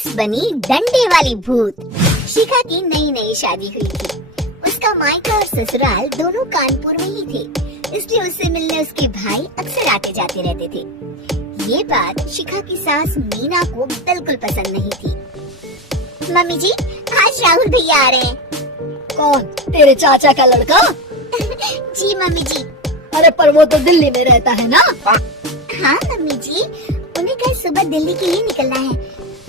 बस बनी डंडे वाली भूत। शिखा की नई नई शादी हुई थी। उसका मायका और ससुराल दोनों कानपुर में ही थे, इसलिए उससे मिलने उसके भाई अक्सर आते जाते रहते थे। ये बात शिखा की सास मीना को बिल्कुल पसंद नहीं थी। मम्मी जी, आज राहुल भैया आ रहे हैं। कौन? तेरे चाचा का लड़का? जी मम्मी जी। अरे पर वो तो दिल्ली में रहता है ना? हाँ मम्मी जी, उन्हें कल सुबह दिल्ली के लिए निकलना है,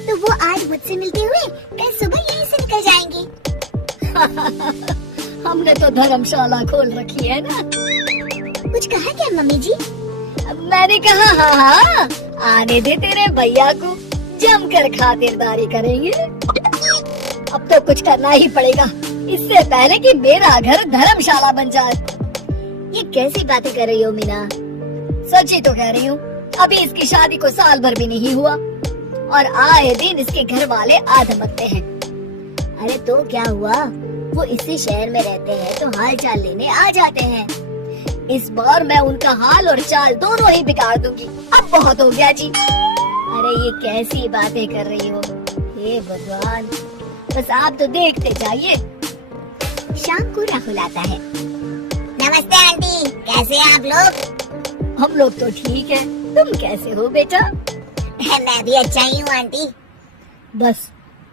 तो वो आज मुझसे मिलते हुए कल सुबह यहीं से निकल जाएंगे। हमने तो धर्मशाला खोल रखी है ना। कुछ कहा क्या मम्मी जी? मैंने कहा हाँ, आने दे तेरे भैया को, जमकर खातिरदारी करेंगे। अब तो कुछ करना ही पड़ेगा, इससे पहले कि मेरा घर धर्मशाला बन जाए। ये कैसी बातें कर रही हो मीना? सच ही तो कह रही हूँ। अभी इसकी शादी को साल भर भी नहीं हुआ और आए दिन इसके घर वाले आधमकते हैं। अरे तो क्या हुआ, वो इसी शहर में रहते हैं तो हाल चाल लेने आ जाते हैं। इस बार मैं उनका हाल और चाल दोनों ही बिगाड़ दूंगी। अब बहुत हो गया जी। अरे ये कैसी बातें कर रही हो? हे भगवान, बस आप तो देखते जाइए। शाम को राहुल आता है। नमस्ते आंटी, कैसे हैं आप लोग? हम लोग तो ठीक है, तुम कैसे हो बेटा? मैं भी अच्छा ही हूँ आंटी। बस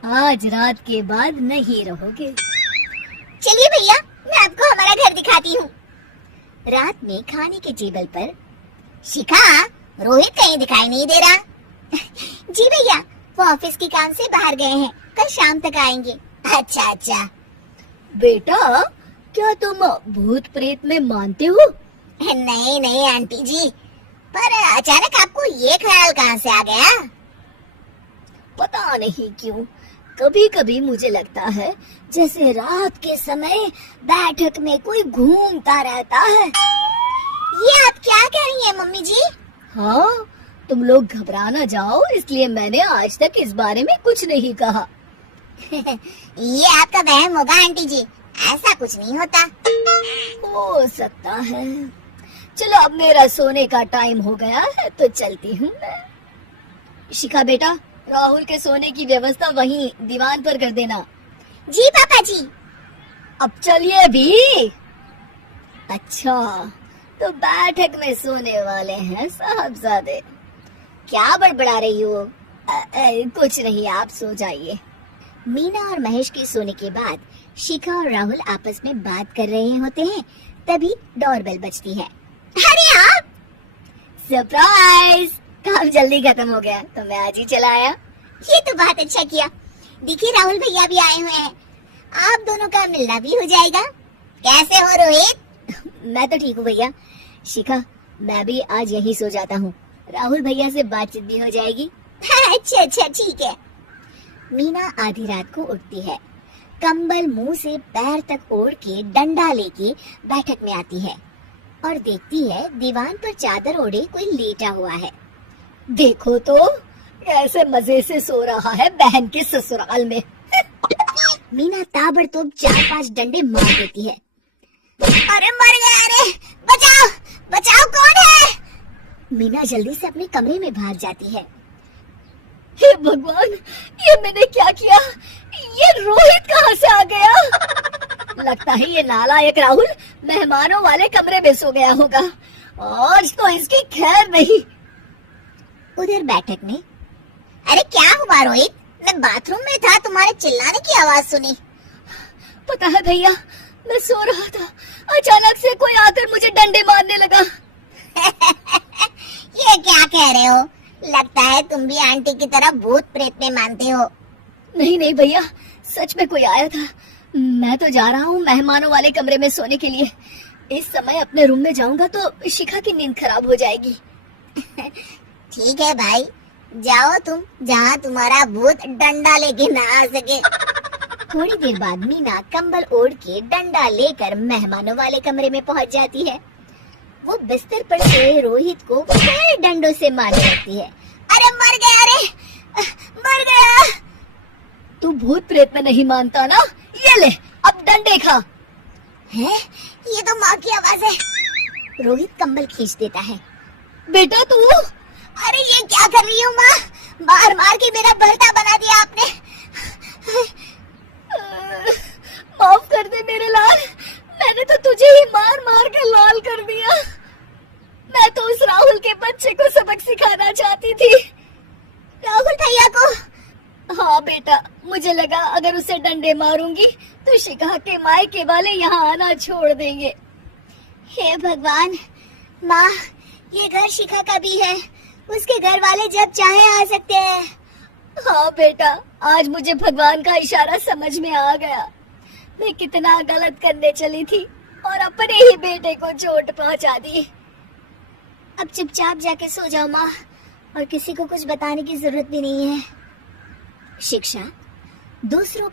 आज रात के बाद नहीं रहोगे। चलिए भैया, मैं आपको हमारा घर दिखाती हूँ। रात में खाने के टेबल पर शिखा, रोहित कहीं दिखाई नहीं दे रहा। जी भैया, वो ऑफिस के काम से बाहर गए हैं, कल शाम तक आएंगे। अच्छा अच्छा। बेटा, क्या तुम भूत प्रेत में मानते हो? नहीं नहीं आंटी जी, पर अचानक आपको ये ख्याल कहाँ से आ गया? पता नहीं क्यों, कभी कभी मुझे लगता है जैसे रात के समय बैठक में कोई घूमता रहता है। ये आप क्या कह रही हैं मम्मी जी? हाँ, तुम लोग घबरा ना जाओ, इसलिए मैंने आज तक इस बारे में कुछ नहीं कहा। ये आपका वहम होगा आंटी जी, ऐसा कुछ नहीं होता। हो सकता है। चलो अब मेरा सोने का टाइम हो गया है तो चलती हूँ मैं। शिखा बेटा, राहुल के सोने की व्यवस्था वहीं दीवान पर कर देना। जी पापा जी। अब चलिए भी। अच्छा, तो बैठक में सोने वाले हैं साहबजादे। क्या बड़बड़ा रही हो? कुछ नहीं, आप सो जाइए। मीना और महेश के सोने के बाद शिखा और राहुल आपस में बात कर रहे होते हैं, तभी डोरबेल बजती है। अरे आप! सरप्राइज! काम जल्दी खत्म हो गया तो मैं आज ही चला आया। ये तो बहुत अच्छा किया। देखिए राहुल भैया भी आए हुए हैं, आप दोनों का मिलना भी हो जाएगा। कैसे हो रोहित? मैं तो ठीक हूँ भैया। शिखा, मैं भी आज यहीं सो जाता हूँ, राहुल भैया से बातचीत भी हो जाएगी। अच्छा अच्छा ठीक है। मीना आधी रात को उठती है, कंबल मुंह से पैर तक ओढ़ के डंडा लेके बैठक में आती है और देखती है दीवान पर चादर ओढ़े कोई लेटा हुआ है। देखो तो कैसे मजे से सो रहा है बहन के ससुराल में। मीना ताबड़तोड़ 4-5 डंडे मार देती है। अरे मर गया, अरे बचाओ बचाओ, कौन है? मीना जल्दी से अपने कमरे में भाग जाती है। हे भगवान, ये मैंने क्या किया? ये रोहित कहाँ से आ गया? लगता है ये नालायक राहुल मेहमानों वाले कमरे में सो गया होगा। आज तो इसकी खैर नहीं। उधर बैठक में, अरे क्या हुआ रोहित? मैं बाथरूम में था, तुम्हारे चिल्लाने की आवाज सुनी। पता है भैया, मैं सो रहा था, अचानक से कोई आकर मुझे डंडे मारने लगा। ये क्या कह रहे हो? लगता है तुम भी आंटी की तरह भूत प्रेत में मानते हो। नहीं नहीं भैया, सच में कोई आया था। मैं तो जा रहा हूँ मेहमानों वाले कमरे में सोने के लिए। इस समय अपने रूम में जाऊंगा तो शिखा की नींद खराब हो जाएगी। ठीक है भाई, जाओ तुम, जहाँ तुम्हारा भूत डंडा लेके ना आ सके। थोड़ी देर बाद मीना कंबल ओढ़ के डंडा लेकर मेहमानों वाले कमरे में पहुँच जाती है। वो बिस्तर पर सोए रोहित को कई डंडों से मारने लगती है। अरे मर गया, अरे मर गया। तू भूत प्रेत में नहीं मानता ना? ये ले, अब डंडे खा। है? ये तो माँ की आवाज है। रोहित कंबल खींच देता है। बेटा तू? अरे ये क्या कर रही हो माँ? मार मार के मेरा भरता बना दिया आपने। हाँ बेटा, मुझे लगा अगर उसे डंडे मारूंगी तो शिखा के मायके वाले यहाँ आना छोड़ देंगे। हे भगवान, माँ, ये घर शिखा का भी है, उसके घर वाले जब चाहे आ सकते हैं। हाँ बेटा, आज मुझे भगवान का इशारा समझ में आ गया। मैं कितना गलत करने चली थी और अपने ही बेटे को चोट पहुंचा दी। अब चुपचाप जाके सो जाओ माँ, और किसी को कुछ बताने की जरूरत भी नहीं है। शिक्षा दूसरों